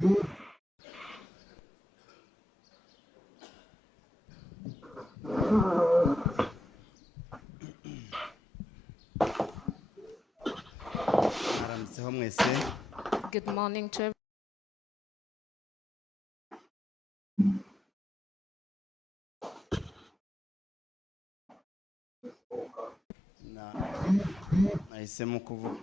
Good morning to everyone. Nahisemo kuvuga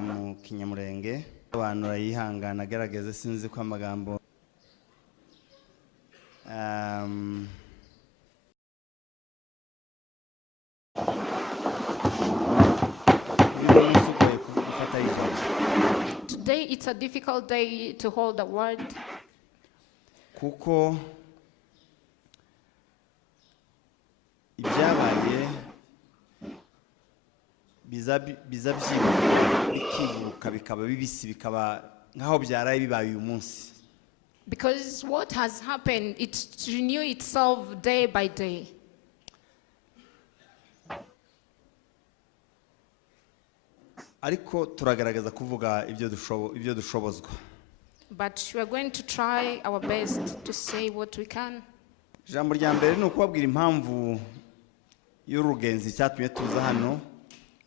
mu kinyamurenge abantu yihangana agaragaza sinzi ko amagambo Today it's a difficult day to hold a word. Kuko ibyabaye bikibuka bikaba bibisi bikaba nkaho byaraye bibaye uyu munsi. Because what has happened, it renew itself day by day. Ariko turagaragaza kuvuga ibyo dushobozwa. But we are going to try our best to say what we can. Ijambo rya mbere ni ukubabwira impamvu y'urugenzi cyatumye tuza hano.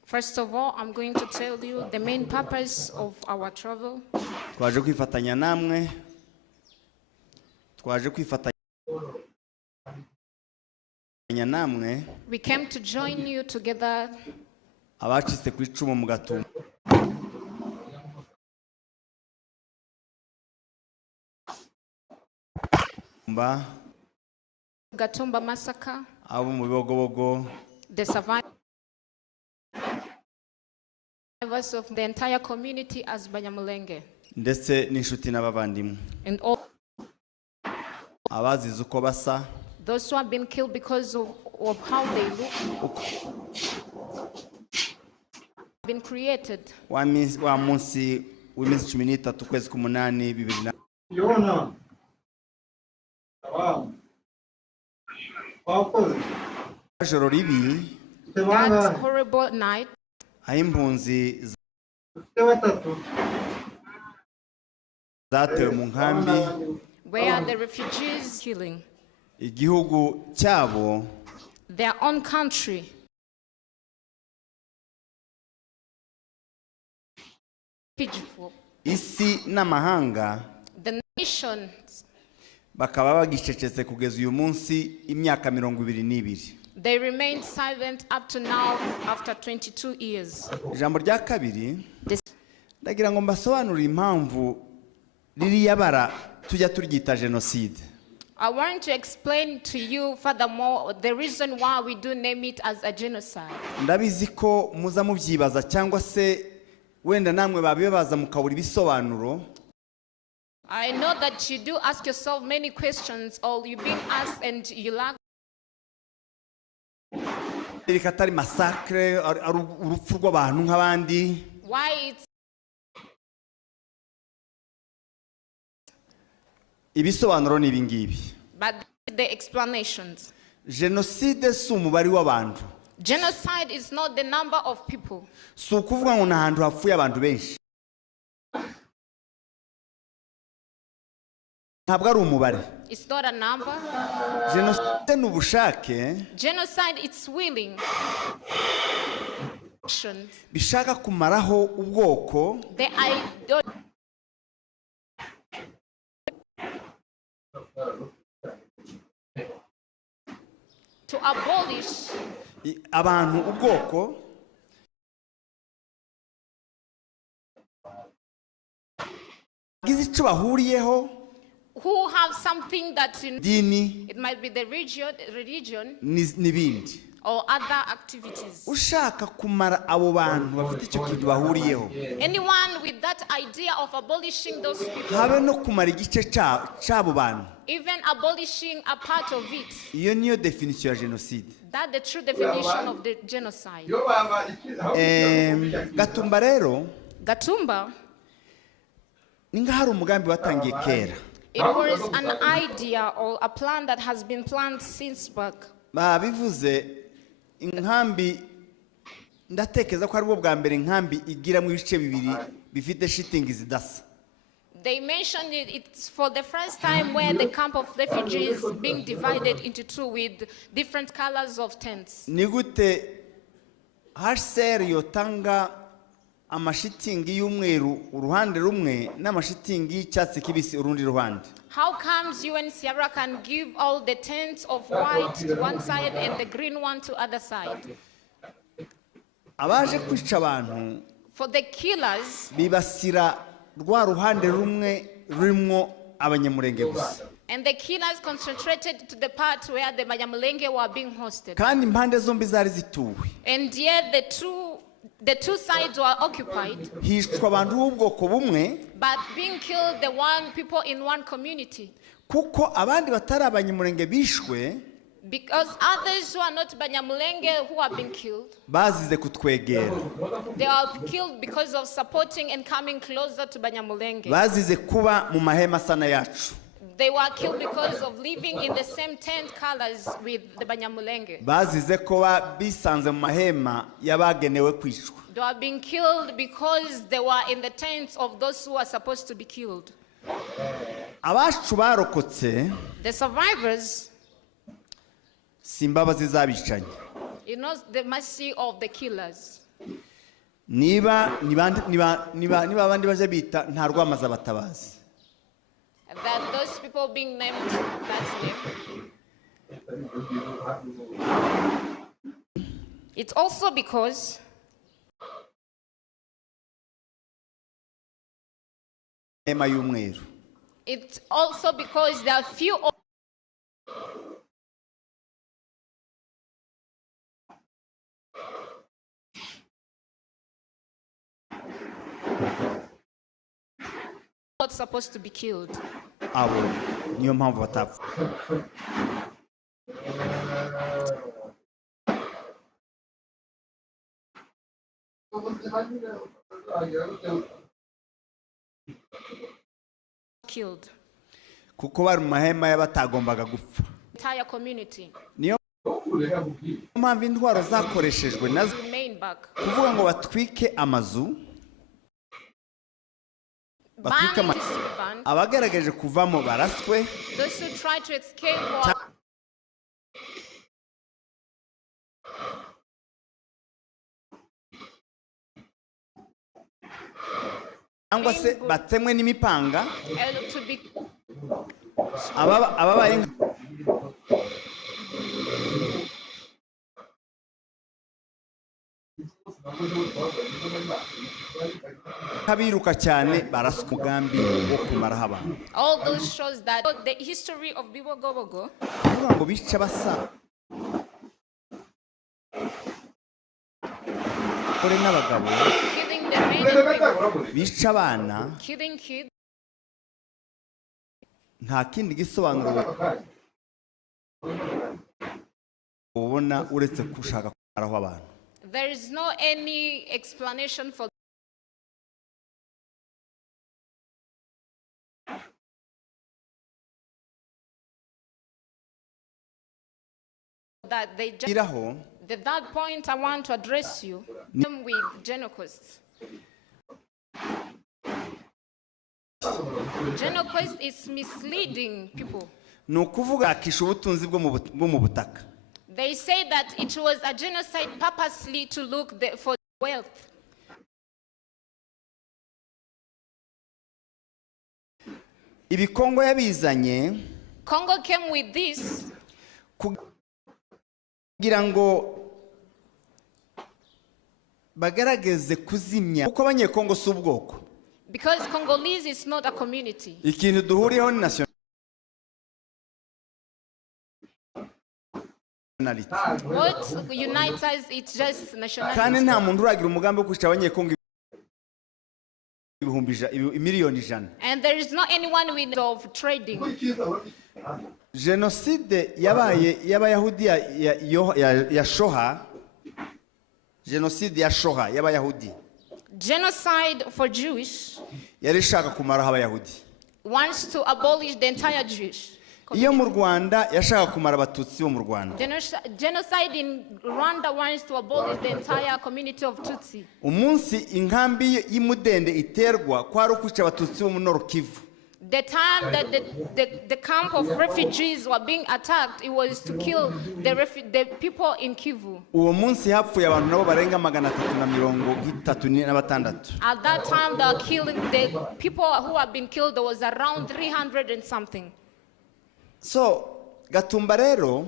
First of all, I'm going to tell you the main purpose of our travel. Twaje kwifatanya namwe. We came to join you together. Abacitse ku icumu mu Gatumba. Gatumba massacre. Abo mu Bibogobogo. The survivors of the entire community as Banyamulenge. Ndetse n'inshuti n'abavandimwe. And all abazize uko basa. Those who have been killed because of how they look. Been created. Wa munsi w'iminsi 13 kwezi k'umunani 2000. Yona. Joro ribi. That horrible night. Impunzi zatewe mu nkambi. Where the refugees killing. Igihugu cyabo. Their own country. Isi n'amahanga. The nations. Bakaba bagicecetse kugeza uyu munsi imyaka 22. They remained silent up to now after 22 years. Ijambo rya kabiri. Ndagira ngo mbasobanurire impamvu ririya bara tujya turyita genocide. I want to explain to you furthermore the reason why we do name it as a genocide. Ndabizi ko muza mubyibaza cyangwa se wenda namwe babibaza mukabura ibisobanuro. I know that you do ask yourself many questions, or you've been asked and you lack. Katari massacre urupfu rw'abantu nk'abandi. Why it's ibisobanuro ni ibingibi. But the explanations. Genocide si umubare w'abantu. Genocide is not the number of people. Si ukuvuga ngo n'ahantu hapfuye abantu benshi. Ntabwo ari umubare. It's not a number. Genocide ni ubushake. Genocide it's willing. Bishaka kumaraho ubwoko. To abolish abantu ubwoko. Gize icyo bahuriyeho. Who have something that in dini. It might be the religion. N'ibindi. Or other activities. Ushaka kumara abo bantu bafite icyo kintu bahuriyeho. Anyone with that idea of abolishing those people. Habe no kumara igice cyabo bantu. Even abolishing a part of it. Iyo niyo definition ya genocide. That's the true definition of the genocide. Gatumba rero. Gatumba. Ninga hari umugambi watangiye kera. It was an idea or a plan that has been planned since back. babivuze inkambi ndatekereza ko ari bwo bwa mbere inkambi igira mu bice bibiri bifite shitingi zidasa. They mentioned it's for the first time where the camp of refugees being divided into two with different colors of tents. Ni gute HCR yotanga amashitingi y'umweru uruhande rumwe n'amashitingi y'icyatsi kibisi urundi ruhande? How comes UNHCR can give all the tents of white to one side and the green one to other side? Abaje kwica abantu, for the killers, bibasira rwa ruhande rumwe rurimo abanyamurenge gusa. And the killers concentrated to the part where the Banyamulenge were being hosted. Kandi impande zombi zari zituwe. And yet the two sides were occupied. Hishwa abantu b'ubwoko bumwe, but being killed the one people in one community. Kuko abandi batari abanyamurenge bishwe, because others who are not Banyamulenge who have been killed. Bazize kutwegera. They are killed because of supporting and coming closer to Banyamulenge. Bazize kuba mu mahema sana yacu. They were killed because of living in the same tent colors with the Banyamulenge. Bazize kuba bisanze mu mahema yabagenewe kwicwa. They were being killed because they were in the tents of those who are supposed to be killed. Abacu barokotse, the survivors, simbabazi zabicanye. You know the mercy of the killers. Niba abandi baje bita nta rwamaza batabazi. That those people being named that name. It's also because it's also because there are few not supposed to be killed. Abo niyo mpamvu batapfa. Killed. Kuko bari mu mahema y'abatagombaga gupfa. Entire community. Niyo mpamvu intwaro zakoreshejwe nazo kuvuga ngo batwike amazu, abagerageje kuvamo baraswe, those who try to escape cyangwa se batemwe n'imipanga, ababaye kabiruka cyane baraswa umugambi wo kumaraho abantu. All those shows that the history of Bibogobogo kuvuga ngo bica basa kore n'abagabo, killing the men and women, bica abana, killing kids. Nta kindi gisobanuro ubona uretse kushaka kumaraho abantu. There is no any explanation for that. They just that point I want to address you with genocide. Genocide is misleading people. No kuvuga akisha ubutunzi bwo mu butaka. They say that it was a genocide purposely to look for wealth. Ibi Kongo yabizanye. Congo came with this kugira ngo bagarageze kuzimya uko abanyekongo si ubwoko. Because Congolese is not a community. Ikintu duhuriyeho ni nationality. What unites us, it's just nationality. Kandi nta muntu uragira umugambi wo kwica abanyekongo miliyoni 100. And there is not anyone with of trading. Genocide yabaye y'abayahudi ya Shoha. Genocide ya Shoha y'abayahudi. Genocide for Jewish. Yari shaka kumaraho abayahudi. Wants to abolish the entire Jewish. iyo mu Rwanda yashaka kumara abatutsi bo mu Rwanda. Genocide in Rwanda wants to abolish the entire community of Tutsi. Umunsi inkambi y'Imudende iterwa kwari ukwica abatutsi bo mu Nord Kivu. The time that the camp of refugees were being attacked, it was to kill the people in Kivu. Uwo munsi hapfuye abantu nabo barenga 336. At that time, the people who have been killed, there was around 300 and something. So Gatumba rero,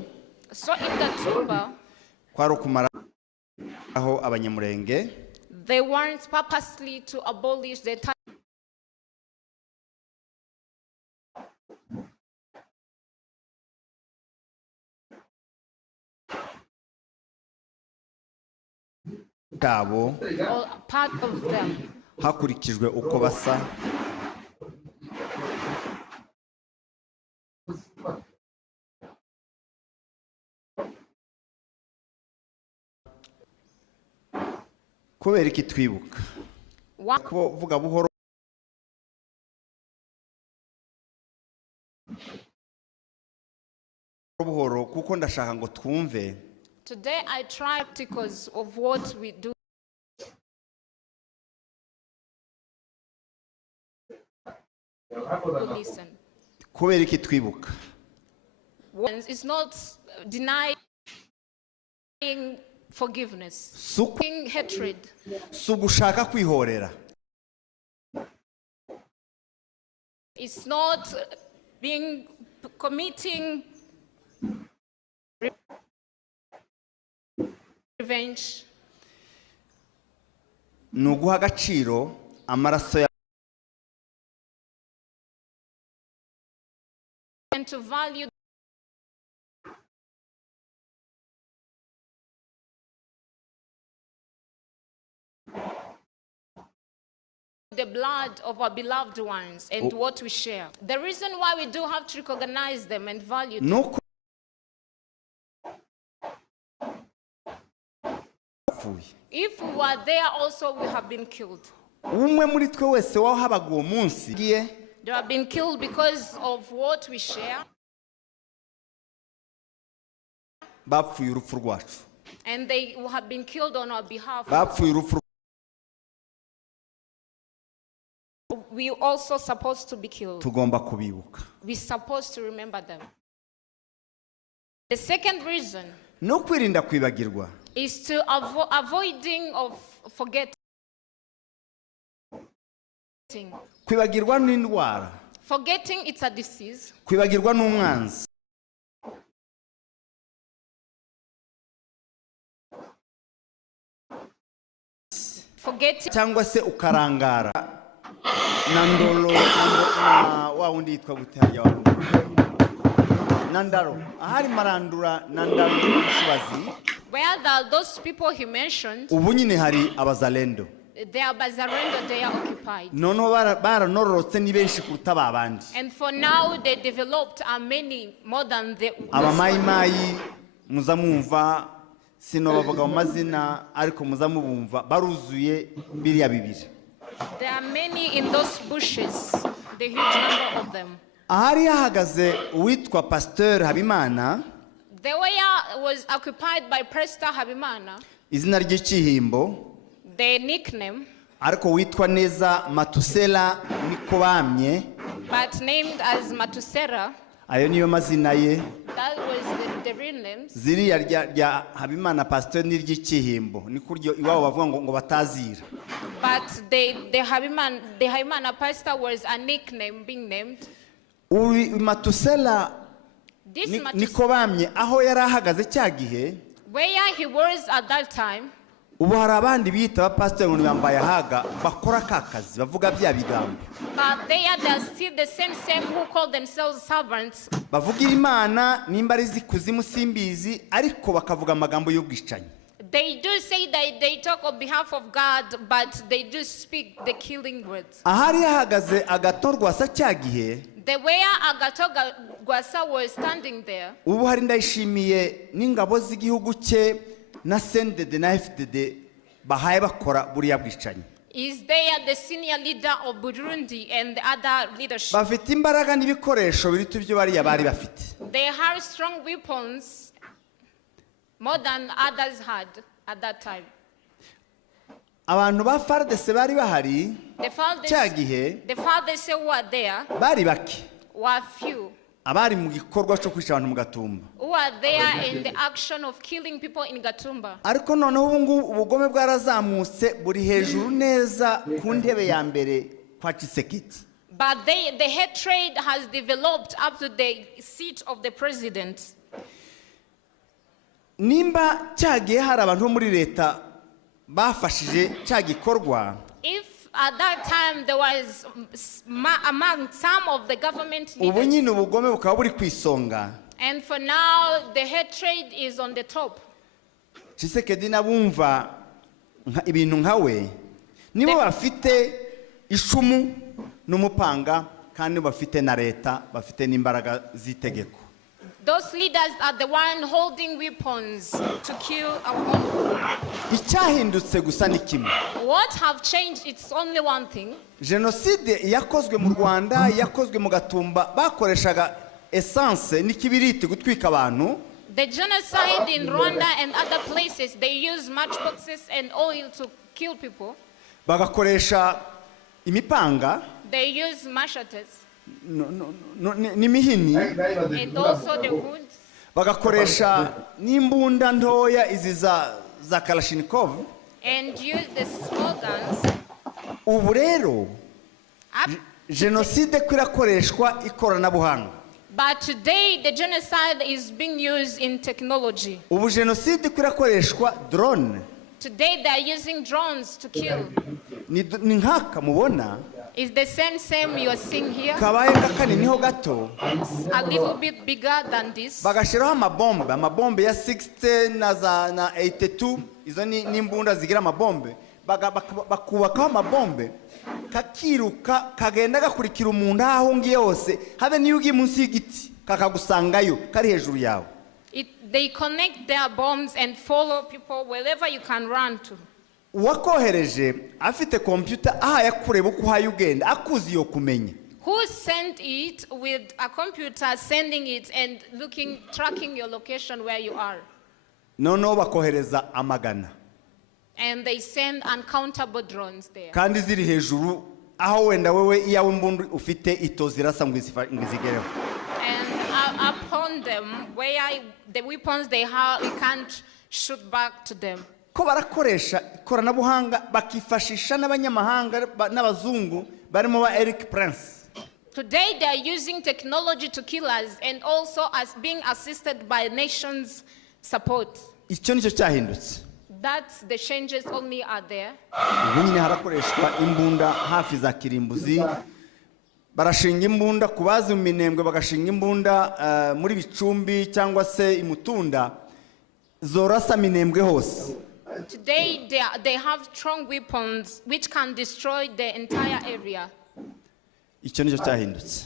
so in Gatumba, kwari kumara aho Abanyamurenge, they weren't purposely to abolish the entire kabo part of them. Hakurikijwe uko basa, kubera iki twibuka kuvuga buhoro buhoro kuko ndashaka ngo twumve. Today I try because of what we do. Listen. Kubera iki twibuka? It's not denying forgiveness. Suking hatred. Sugushaka kwihorera. It's not committing revenge. Nuguha agaciro amaraso ya and to value the blood of our beloved ones and what we share. The reason why we do have to recognize them and value them. If we were there also, we have been killed. They have been killed because of what we share. And they have been killed on our behalf. We also supposed to be killed. We're supposed to remember them. The second reason is to avoiding of forgetting. Forgetting it's a disease. Forgetting cyangwa se ukarangara nandolo na wa wundi yitwa gutarya wa nandaro ahari marandura nandaro n'ubushibazi. Where those people he mentioned, ubu nyine hari abazalendo. They are bazarendo, they are occupied. Nono baranororotse ni benshi kuruta babandi. And for now they developed many more than the abamayimayi muzamumva sino bavuga mu mazina ariko muzamubumva baruzuye biriya bibiri. There are many in those bushes, the huge number of them. Ahari hahagaze uwitwa Pasteur Habimana. The way was occupied by Pastor Habimana. Izina ry'ikihimbo. The nickname. Ariko witwa neza Matusela Nikobamye. But named as Matusera. Ayo niyo mazina ye. That was the real names. Ziriya rya Habimana Pasteur n'iry'ikihimbo ni kuryo iwabo bavuga ngo batazira. But the Habimana Pastor was a nickname being named. Uri Matusela Nikobamye aho yari ahagaze cyagihe. Where he was at that time. Ubu hari abandi bita abapasiteri ngo bambaye haga bakora kakazi bavuga bya bigambo. But they are still the same who call themselves servants. Bavugira Imana nimba ari zikuzimu simbizi ariko bakavuga amagambo y'ubwishanyi. They do say that they talk on behalf of God, but they do speak the killing words. Ahari hahagaze agatorwa sa cyagihe. The way Agathon Rwasa was standing there. Ubu hari ndayishimiye n'ingabo z'igihugu cye na sendede na FDD bahaye bakora buriya bwicanyi. Is there the senior leader of Burundi and the other leadership? bafite imbaraga n'ibikoresho biruta ibyo bariya bari bafite. They have strong weapons more than others had at that time. Abantu ba FARDC bari bahari cya gihe The fathers who were there bari bake, were few. abari mu gikorwa cyo kwica abantu mu Gatumba. Who are there in the action of killing people in Gatumba. Ariko noneho ubu ngubu ubugome bwarazamutse buri hejuru neza ku ntebe ya mbere kwa Tshisekedi. But the hatred has developed up to the seat of the president. Nimba cyagiye hari abantu bo muri leta bafashije cya gikorwa, If at that time there was among some of the government ubu leaders, nyine ubugome bukaba buri ku isonga. and for now the hatred is on the top. Tshisekedi nabumva ibintu nkawe nibo bafite ishumu n'umupanga kandi bafite na leta, bafite n'imbaraga z'itegeko. Those leaders are the one holding weapons to kill our own. Icyahindutse gusa ni kimwe. What have changed? It's only one thing. Genocide yakozwe mu Rwanda, yakozwe mu Gatumba, bakoreshaga essence n'ikibiriti gutwika abantu. The genocide in Rwanda and other places, they use matchboxes and oil to kill people. Bagakoresha imipanga They use machetes n'imihini, and also the hoods. bagakoresha n'imbunda ntoya izi za Kalashnikov. And use the small guns. Ubu rero Up- genocide kwirakoreshwa ikoranabuhanga. But today the genocide is being used in technology. Ubu genocide kwirakoreshwa drone. Today they are using drones to kill. Ni nkaka mubona It's the same you are seeing here. kabaye kaniniho gato, A little bit bigger than this. bagashiraho amabombe ya 60 na 82, izo ni imbunda zigira amabombe, bakubakaho amabombe kakiruka kagenda gakurikira umuntu aho ngiye hose, habe niyo ugiye munsi y'igiti kakagusangayo kari hejuru yawe. They connect their bombs and follow people wherever you can run to. Uwakohereje afite computer aha yakureba uko uhaye ugenda akuzi yo kumenya. Who sent it with a computer, sending it and tracking your location where you are. Noneho bakohereza amagana. And they send uncountable drones there. Kandi ziri hejuru aho wenda wewe iyawe mbundu ufite itozirasa ngo izigereho. And upon them, where the weapons they have, we can't shoot back to them. Ko barakoresha ikoranabuhanga bakifashisha n'abanyamahanga n'abazungu barimo ba Eric Prince. Today they are using technology to kill us and also as being assisted by nations' support. Icyo nicyo cyahindutse. That's the changes only are there. Ubu nyine harakoreshwa imbunda hafi za kirimbuzi, barashinga imbunda kubazi mu Minembwe, bagashinga imbunda muri Bicumbi cyangwa se Imutunda zorasa Minembwe hose. Today they have strong weapons which can destroy the entire area. Icyo nicyo cyahindutse.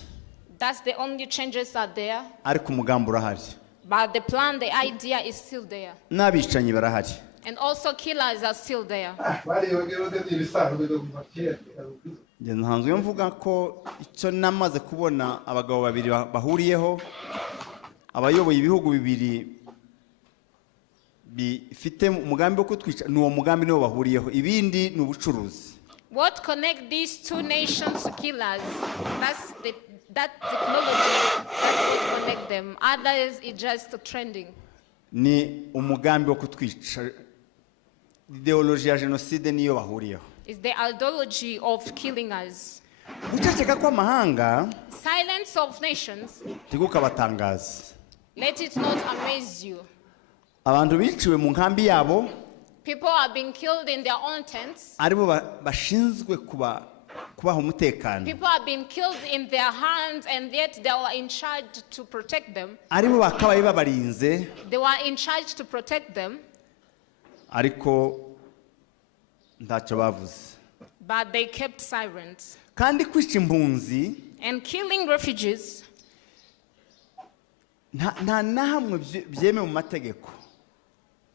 That's the only changes are there. Ariko umugambi urahari. But the plan, the idea is still there. N'abicanyi barahari. And also killers are still there. Nhanzwe mvuga ko icyo namaze kubona abagabo babiri bahuriyeho, abayoboye ibihugu bibiri bifite umugambi wo kutwica, nuwo mugambi niwo bahuriyeho, ibindi ni ubucuruzi. What connect these two nations to killers? That technology that would connect them. Others is just trending. Ni umugambi wo kutwica. Ideology ya genocide niyo bahuriyeho. It's the ideology of killing us. Guceceka kw'amahanga Silence of nations. tigukabatangaza. Let it not amaze you. Abantu biciwe mu nkambi yabo, People are being killed in their own tents. aribo bashinzwe kubaha umutekano. People are being killed in their hands, and yet they were in charge to protect them. Aribo bakabaye babarinze, They were in charge to protect them, ariko ntacyo bavuze. but they kept silent. Kandi kwica impunzi And killing refugees, nta na hamwe byemewe mu mategeko.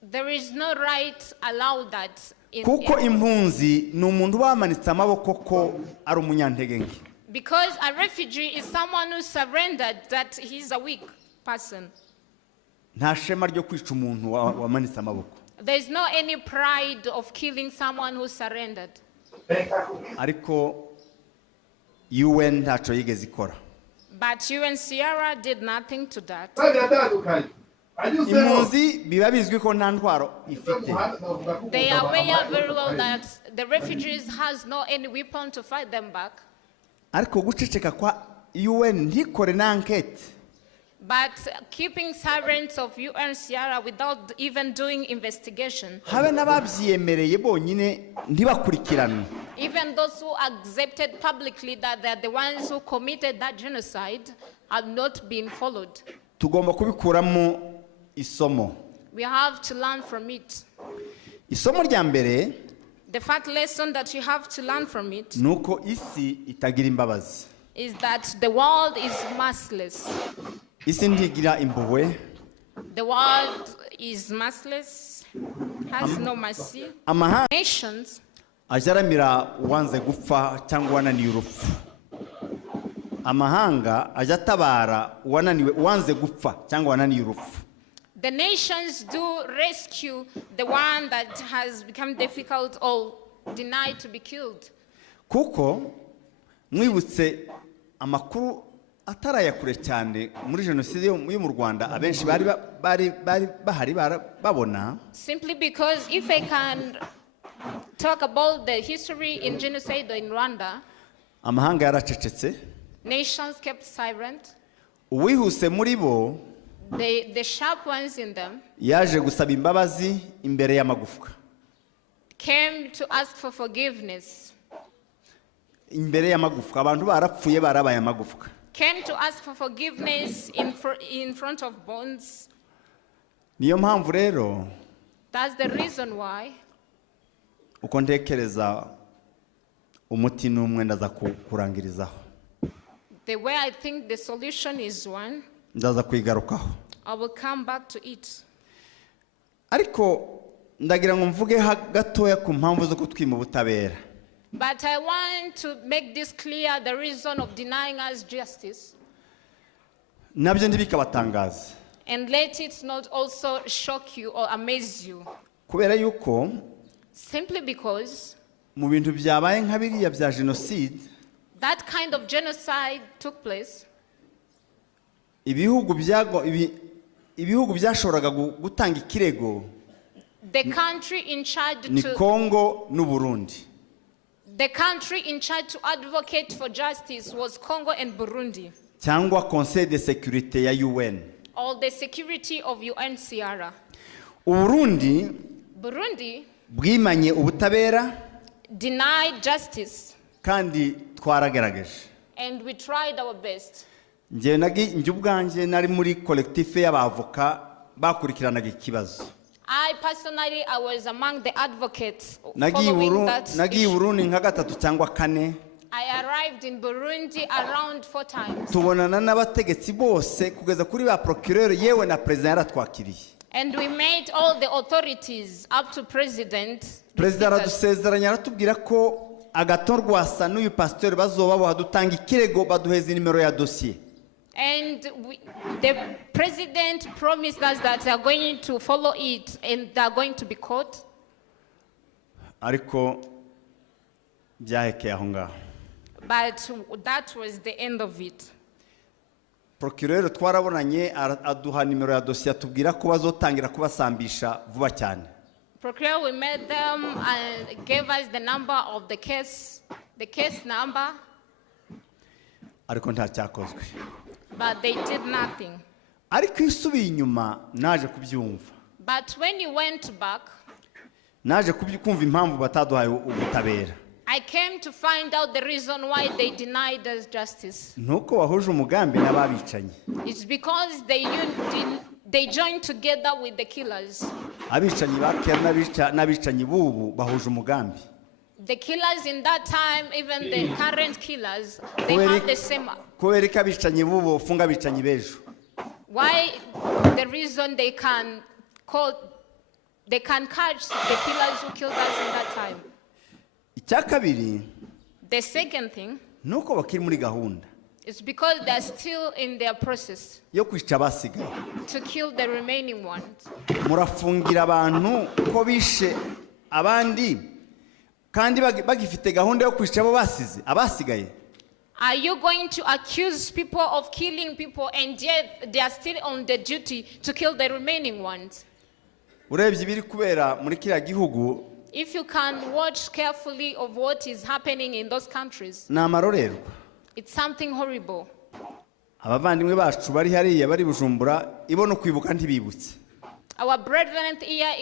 There is no right allowed that kuko impunzi ni umuntu bamanitse amaboko ko ari umunyantege nke. Because a refugee is someone who surrendered that he's a weak person. Nta shema ryo kwica umuntu wamanitse amaboko. There is no any pride of killing someone who surrendered. Ariko UN ntacyo yigeze ikora. But UNHCR did nothing to that. Impunzi biba bizwi ko nta ntwaro ifite. They are aware very well that the refugees has no any weapon to fight them back. Ariko guceceka kwa UN ntikore na enquête. But keeping silence of UNHCR without even doing investigation. Habe n'ababyiyemereye bonyine ntibakurikiranwe. Even those who accepted publicly that they're the ones who committed that genocide have not been followed. Tugomba kubikuramo isomo. We have to learn from it. Isomo rya mbere, the first lesson that you have to learn from it nuko isi itagira imbabazi. Is that the world is merciless. Isi ntigira impuhwe. The world is merciless, has no mercy. Nations ajaramira wanze gupfa cyangwa wananiye urupfu. Amahanga ajatabara wananiwe wanze gupfa cyangwa wananiye urupfu. The nations do rescue the one that has become difficult or denied to be killed. Kuko mwibutse amakuru atarayakure cyane muri genocide yo mu Rwanda abenshi bari bahari babona. Simply because if I can talk about the history in genocide in Rwanda, amahanga yaracecetse. Nations kept silent. Uwihuse muri bo, the sharp ones in them, yaje gusaba imbabazi imbere y'amagufwa. Came to ask for forgiveness. Imbere y'amagufwa abantu barapfuye barabaye amagufwa. Came to ask for forgiveness in front of bones. Niyo mpamvu rero, that's the reason why, uko ntekereza umuti n'umwe ndaza kurangirizaho. The way I think the solution is one, ndaza kwigarukaho. I will come back to it. Ariko ndagira ngo mvuge gatoya ku mpamvu zo kutwima ubutabera. But I want to make this clear, the reason of denying us justice. Nabyo ntibikabatangaza. And let it not also shock you or amaze you. Kubera yuko, simply because, mu bintu byabaye nka biriya bya genocide, that kind of genocide took place. Ibihugu byashoboraga gutanga ikirego. The country in charge ni Congo n'u Burundi. The country in charge to advocate for justice was Congo and Burundi. Cyangwa Conseil de Sécurité ya UN. Or the security of UNHCR. Burundi bwimanye ubutabera. Denied justice. Kandi twaragerageje. And we tried our best. Njye ubwanjye nari muri collectif y'abavoka bakurikiranaga ikibazo. I personally, I was among the advocates following that issue. Burundi nka gatatu cyangwa kane. I arrived in Burundi around 4 times. Tubonana n'abategetsi bose kugeza kuri ba procureur yewe na president yaratwakiriye. And we met all the authorities up to president. President aradusezeranya aratubwira ko agatorwasa n'uyu pasteur bazoba badutanga ikirego baduheza nimero ya dossier. And the president promised us that they are going to follow it and they are going to be caught. Ariko byahekeye aho ngaho. But that was the end of it. Procureur twarabonanye aduha nimero ya dossier atubwira ko bazotangira kubasambisha vuba cyane. Procureur, we met them and gave us the number of the case number. Ariko nta cyakozwe. But they did nothing. Ariko isubiye inyuma naje kubyumva. But when you went back, naje kumva impamvu bataduhaye ubutabera. I came to find out the reason why they denied us justice. Nuko wahuje umugambi n'ababicanyi. It's because they joined together with the killers. Abicanyi bakera n'abicanyi bubu bahuje umugambi. The killers in that time, even the current killers, they have the same. Kubera ko abicanyi bubu funga abicanyi bejo. Why? The reason they can call they can catch the killers who killed us in that time. icya kabiri The second thing nuko bakiri muri gahunda is because they're still in their process yo kwica abasigaye. to kill the remaining ones. Murafungira abantu ko bishe abandi kandi bagifite gahunda yo kwica abo abasigaye. Are you going to accuse people of killing people and yet they are still on the duty to kill the remaining ones? Urebye ibiri kubera muri kiriya gihugu, If you can watch carefully of what is happening in those countries, ni amarorerwa. it's something horrible. Abavandimwe bacu bari hariya bari Bujumbura ibo no kwibuka ntibibutse. Our brethren here,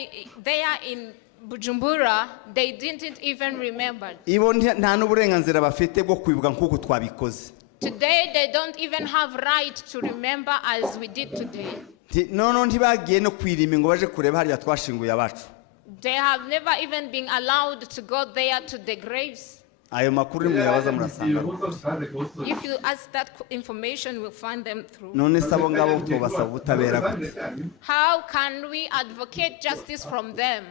they are in Bujumbura, they didn't even remember. Ibo nta n'uburenganzira bafite bwo kwibuka nk'uko twabikoze. Today, they don't even have right to remember as we did today. Noneho ntibagiye no kwirima ngo baje kureba hariya twashinguye abacu. They have never even been allowed to go there to the graves. Ayo makuru muyabaza murasanga. If you ask that information, we'll find them through. None sabo ngabo tubasaba ubutabera gute? How can we advocate justice from them?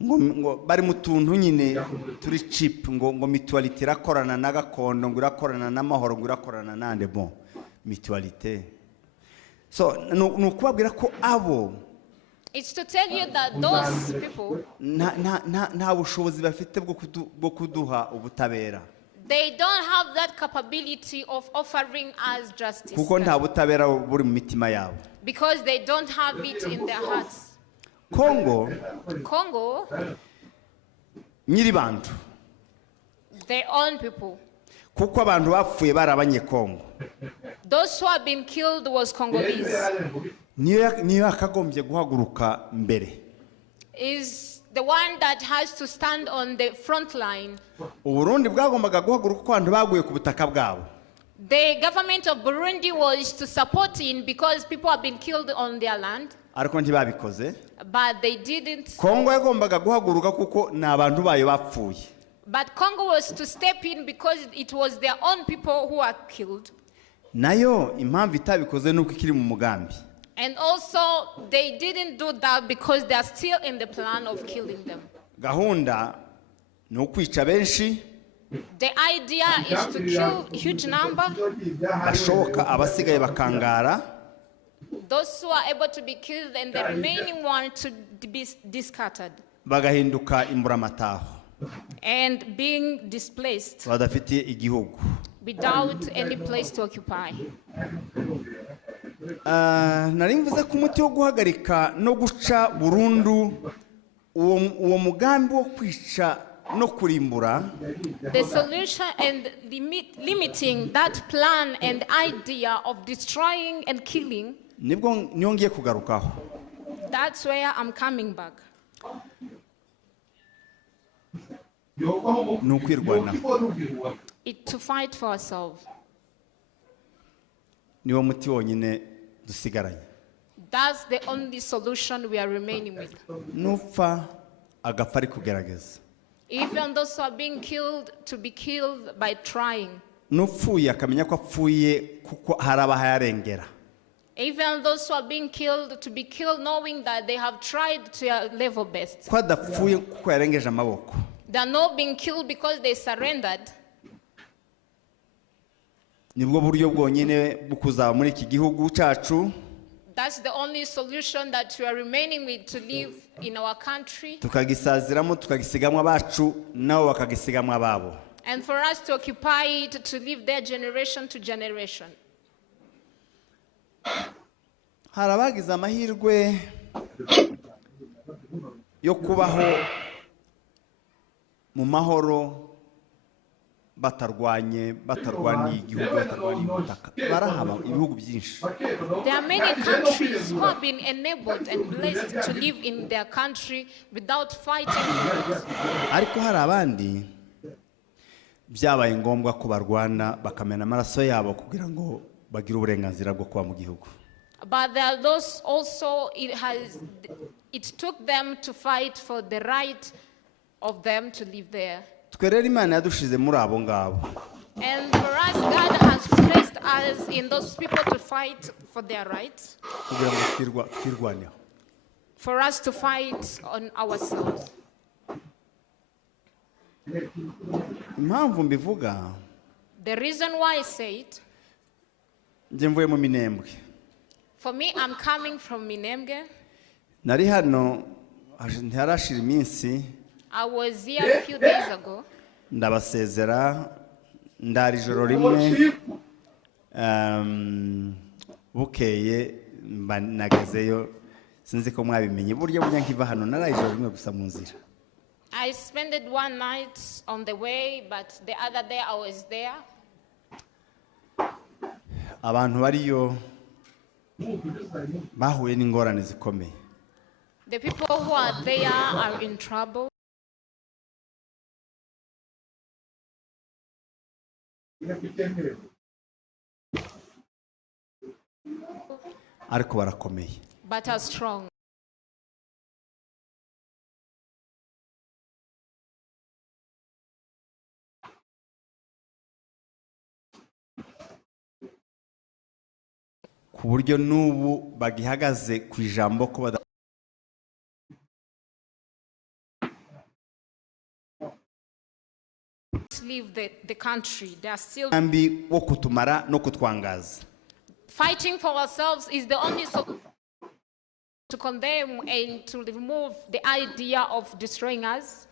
Ngo bari mu tuntu nyine turi chip ngo mutualite irakorana na gakondo ngo irakorana n'amahoro ngo irakorana nande bon mutualite. So nukubabwira ko abo It's to tell you that those people, nta bushobozi bafite bwo kuduha ubutabera. they don't have that capability of offering us justice. Kuko nta butabera buri mu mitima yabo. Because they don't have it in their hearts. Congo nyiri bantu, their own people. kuko abantu bapfuye bari abanyekongo. Those who have been killed was Congolese. Niyo akagombye guhaguruka mbere. Is the one that has to stand on the front line. Uburundi bwagombaga guhaguruka ko abantu baguye ku butaka bwabo. The government of Burundi was to support in because people have been killed on their land. Ariko ntibabikoze. But they didn't. Kongo yagombaga guhaguruka kuko ni abantu bayo bapfuye. But Congo was to step in because it was their own people who were killed. Nayo impamvu itabikoze nuko ikiri mu mugambi. And also they didn't do that because they are still in the plan of killing them. Gahunda ni ukwica benshi. The idea is to kill huge number. Bashoboka abasigaye bakangara. Those who are able to be killed and the remaining one to be discarded. Bagahinduka imburamataho. And being displaced. Badafite igihugu. Without any place to occupy. Nari mvuze ko umuti wo guhagarika no guca burundu uwo mugambi wo kwica no kurimbura. The solution and limiting that plan and idea of destroying and killing. Niyo ngiye kugarukaho. That's where I'm coming back. It's to fight for ourselves. Niwo muti wonyine dusigaranye. That's the only solution we are remaining with. Nupfa agapfa ari kugerageza. Even those who are being killed, to be killed by trying. Nupfuye akamenya ko apfuye kuko haraba hayarengera. Even those who are being killed, to be killed knowing that they have tried to their level best. Ko adapfuye kuko yarengeje amaboko. They are not being killed because they surrendered. Nibwo buryo bwonyine bukuza muri iki gihugu cyacu. That's the only solution that we are remaining with to live in our country. Tukagisaziramo tukagisigamwa abacu nabo bakagisigamwa ababo. And for us to occupy it, to live their generation to generation. Harabagize amahirwe yo kubaho mu mahoro batarwaniye igihugu batarwaniye ubutaka. Barahaba ibihugu byinshi. There are many countries who have been enabled and blessed to live in their country without fighting for it. Ariko hari abandi byabaye ngombwa ko barwana bakamena amaraso yabo kugira ngo bagire uburenganzira bwo kuba mu gihugu. But there are those also it took them to fight for the right of them to live there. Twerera Imana yadushize muri abo ngabo. And for us, God has placed us in those people to fight for their rights, kugira ngo twirwaneho. for us to fight on ourselves. Impamvu mbivuga, The reason why I say it, nje mvuye mu Minembwe. for me, I'm coming from Minembwe. Nari hano ntarashira iminsi, I was here a few days ago. ndabasezera ndari ijoro rimwe, bukeye nagezeyo, sinzi ko mwabimenye, burya nkiva hano nari ijoro rimwe gusa mu nzira. I spent it one night on the way, but the other day I was there. Abantu bariyo bahuye n'ingorane zikomeye. The people who are there are in trouble. Ariko barakomeye. But are strong. Ku buryo n'ubu bagihagaze ku ijambo ko leave the country. They are still ambi wo kutumara no kutwangaza. fighting for ourselves is the only solution to condemn and to remove the idea of destroying us.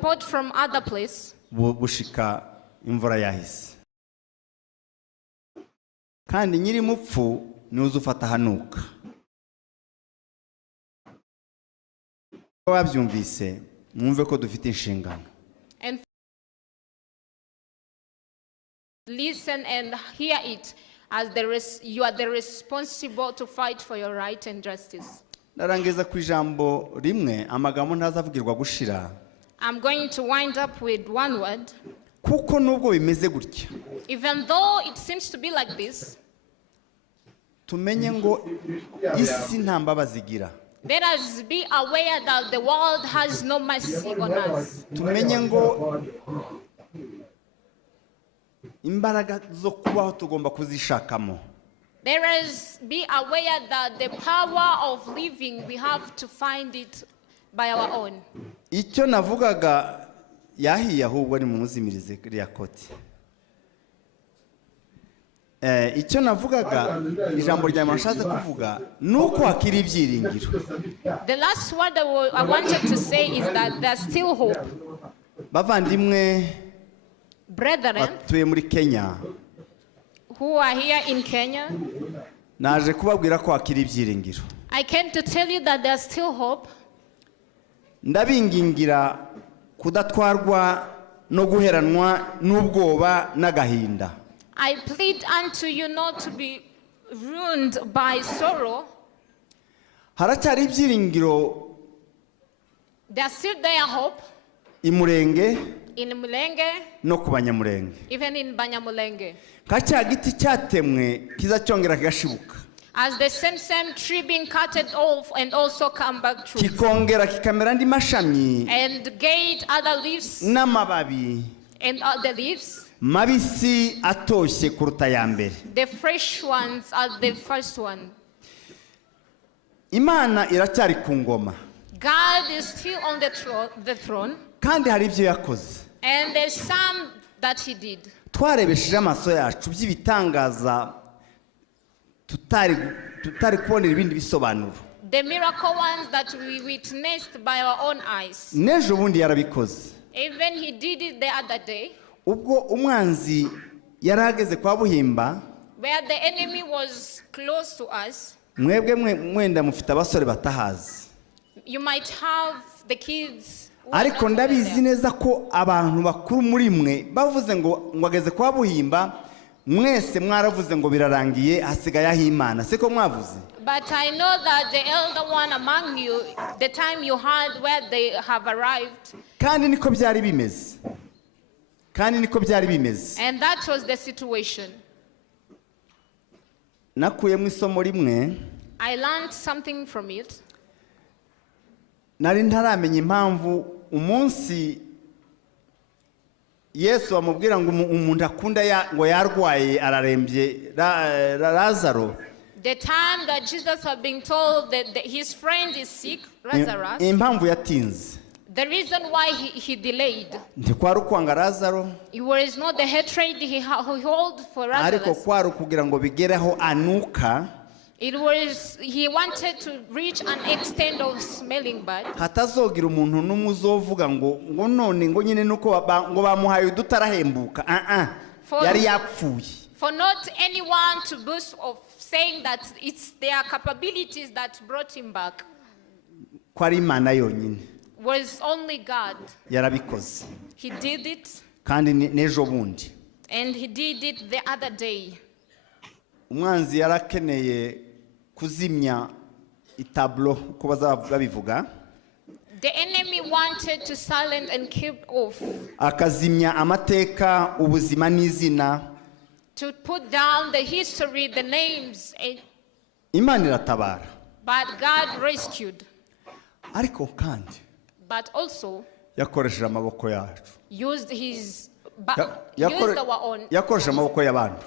Support from other place. Bushika imvura yahise. Kandi nyiri mupfu nuza ufata hanuka. Wabyumvise mwumve ko dufite inshingano. And listen and hear it as you are the responsible to fight for your right and justice. Narangeza ku ijambo rimwe, amagambo ntazavugirwa gushira. I'm going to wind up with one word. Kuko nubwo bimeze gutya, Even though it seems to be like this, tumenye ngo isi nta mbabazi igira. let us be aware that the world has no mercy on us. Tumenye ngo imbaraga zo kubaho tugomba kuzishakamo. Let us be aware that the power of living, we have to find it by our own. Icyo navugaga yahiye ahubwo ni mumuzimirize kiriya koti. Icyo navugaga ijambo rya mashaze kuvuga nuko hakiri ibyiringiro. The last word I wanted to say is that there's still hope. Bavandimwe Brethren batuye muri Kenya, who are here in Kenya, naje kubabwira ko hakiri ibyiringiro. I came to tell you that there's still hope. Ndabingingira kudatwarwa no guheranwa n'ubwoba n'agahinda. I plead unto you not to be ruined by sorrow. Haracyari ibyiringiro. There's still there hope Imurenge in Mulenge, no ku Banyamulenge. even in Banyamulenge. Ka cya giti cyatemwe kiza cyongera kigashibuka. As the same tree being cutted off and also come back true. Kikongera kikamera andi mashami And gate other leaves n'amababi and other leaves. mabisi atoshye kuruta ya mbere. The fresh ones are the first one. Imana iracyari ku ngoma. God is still on the throne. Kandi hari ibyo yakoze. And there's some that he did. Twarebesheje amaso yacu by'ibitangaza tutari kubonera ibindi bisobanuro. The miracle ones that we witnessed by our own eyes. N'ejo bundi yarabikoze. Even he did it the other day. Ubwo umwanzi yarageze kwa Buhimba, Where the enemy was close to us. mwebwe mwenda mufite abasore batahazi. You might have the kids. Ariko ndabizi neza ko abantu bakuru muri mwe bavuze ngo ageze kwa Buhimba, mwese mwaravuze ngo birarangiye hasigaye aho Imana. Siko mwavuze? But I know that the elder one among you, the time you heard where they have arrived. Kandi niko byari bimeze. And that was the situation. Nakuyemo isomo rimwe. I learned something from it. Nari ntaramenya impamvu umunsi Yesu amubwira ngo umuntu akunda ngo yarwaye ararembye Lazaro. The time that Jesus had been told that his friend is sick, Lazarus, impamvu yatinze, the reason why he delayed, ntikwari ukwanga Lazaro, it was not the hatred he held for ariko Lazarus. kwari ukugira ngo bigereho anuka, It was, he wanted to reach an extent of smelling bad. hatazogira umuntu n'umwe uzovuga ngo none ngo nyine nuko ngo bamuhaye udutarahembuka. Yari yapfuye. For not anyone to boast of saying that it's their capabilities that brought him back. Kwari Imana yonyine. Was only God. Yarabikoze. He did it. Kandi nejo bundi. And he did it the other day. Umwanzi yarakeneye kuzimya itablo uko babivuga. The enemy wanted to silence and keep off. Akazimya amateka, ubuzima n'izina. To put down the history, the names. Imana iratabara. But God rescued. Ariko kandi. But also. Yakoresheje amaboko yacu. Used his. Used our own. Yakoresheje amaboko y'abantu.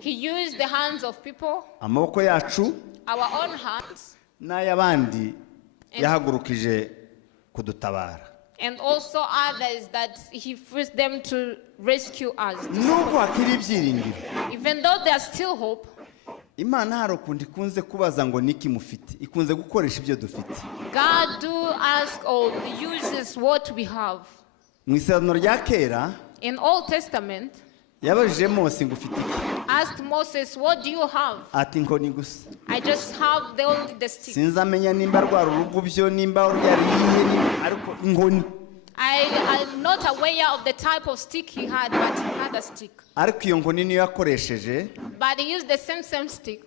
He used the hands of people. Amaboko yacu. Our own hands. N'ay'abandi yahagurukije kudutabara. And also others that he forced them to rescue us. Nubwo hakiri ibyiringiro. Even though there's still hope. Imana hari ukundi ikunze kubaza ngo niki mufite. Ikunze gukoresha ibyo dufite. God do ask or uses what we have. Mu Isezerano rya kera. In Old Testament. Yabajije Mose ngo ufite iki? Asked Moses, what do you have? Ati inkoni gusa. I just have only the stick. Sinzamenya nimba rwara urugubyo nimba yariye ariko inkoni. I'm not aware of the type of stick he had, but he had a stick. Ariko iyo nkoni niyo yakoresheje. But he used the same stick.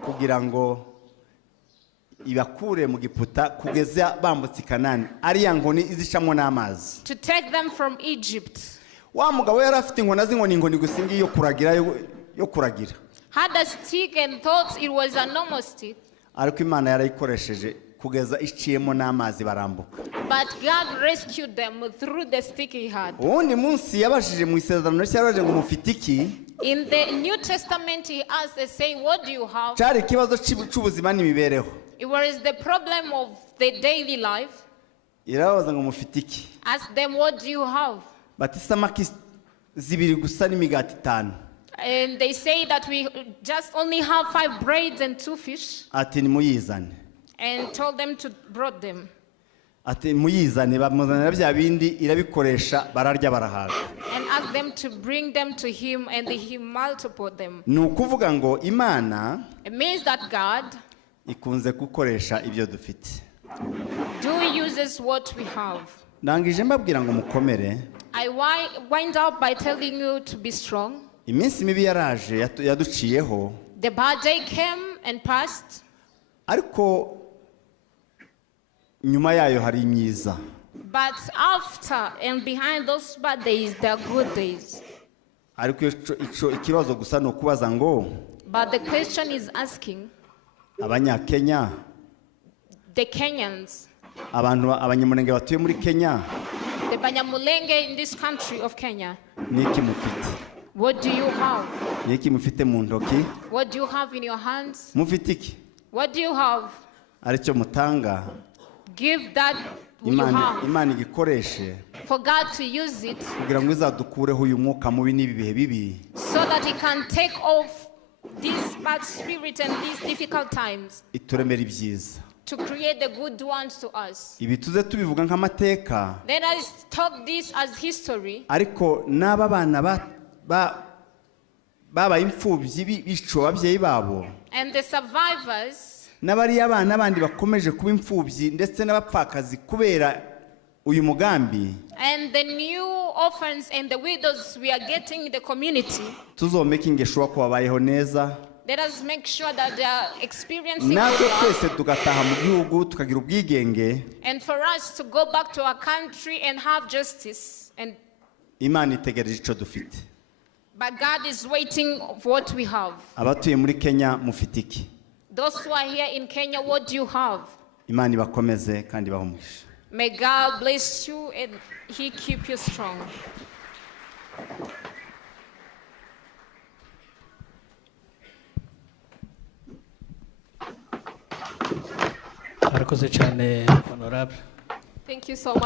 Kugira ngo ibakure mu Giputa kugeza bambutse Kanani. Ariya nkoni izicamo n'amazi. To take them from Egypt. Wa mugabo yari afite inkoni azinkoni inkoni gusingi yo kuragira yo kuragira. Had a stick and thought it was a normal stick. Ariko Imana yarayikoresheje kugeza iciyemo n'amazi barambuka. But God rescued them through the stick he had. Ubundi munsi yabashije mu Isezerano cyaraje ngo mufite iki? In the New Testament he asked, they say, what do you have? Cyari kibazo cy'ubuzima n'imibereho. It was the problem of the daily life. Irabaza ngo mufite iki? Ask them, what do you have? Bati samaki zibiri gusa n'imigati 5. And they say that we just only have 5 breads and 2 fish. Ati nimuyizane. And told them to brought them. Ati muyizane bamuzanira bya bindi irabikoresha bararya barahaga. And asked them to bring them to him and he multiplied them. Nukuvuga ngo Imana. It means that God ikunze gukoresha ibyo dufite. uses what we have. Ndangije mbabwira ngo mukomere. I wind up by telling you to be strong. Iminsi mibi yaraje yaduciyeho. The bad day came and passed. Ariko nyuma yayo hari imyiza. But after and behind those bad days, there are good days. Ariko ikibazo gusa no kubaza ngo. But the question is asking. Abanyakenya. The Kenyans. Abanyamulenge batuye muri Kenya. The Banyamulenge in this country of Kenya. Niki mufite? What do you have? Niki mufite mu ntoki? What do you have in your hands? Mufite iki? What do you have? Aricyo mutanga. Give that you have. Imana igikoreshe. For God to use it. Kugira ngo izadukureho uyu mwuka mubi n'ibihe bibi. So that He can take off this bad spirit and these difficult times. Ituremera ibyiza. To create the good ones to us. Ibi tuze tubivuga nk'amateka. Let us talk this as history. Ariko n'aba bana babaye imfubyi bico ababyeyi babo. And the survivors. N'abari abana bandi bakomeje kuba imfubyi ndetse n'abapfakazi kubera uyu mugambi. And the new orphans and the widows we are getting in the community. Tuzomaking sure ko babayeho neza. Let us make sure that they are experiencing natwe twese tugataha mu gihugu tukagira ubwigenge. And for us to go back to our country and have justice. And Imana itegereje ico dufite. But God is waiting for what we have. Abatuye muri Kenya mufite iki? Those who are here in Kenya, what do you have? Imana ibakomeze kandi bahumugisha. May God bless you and He keep you strong. Arakoze cyane Honorable. Thank you so much.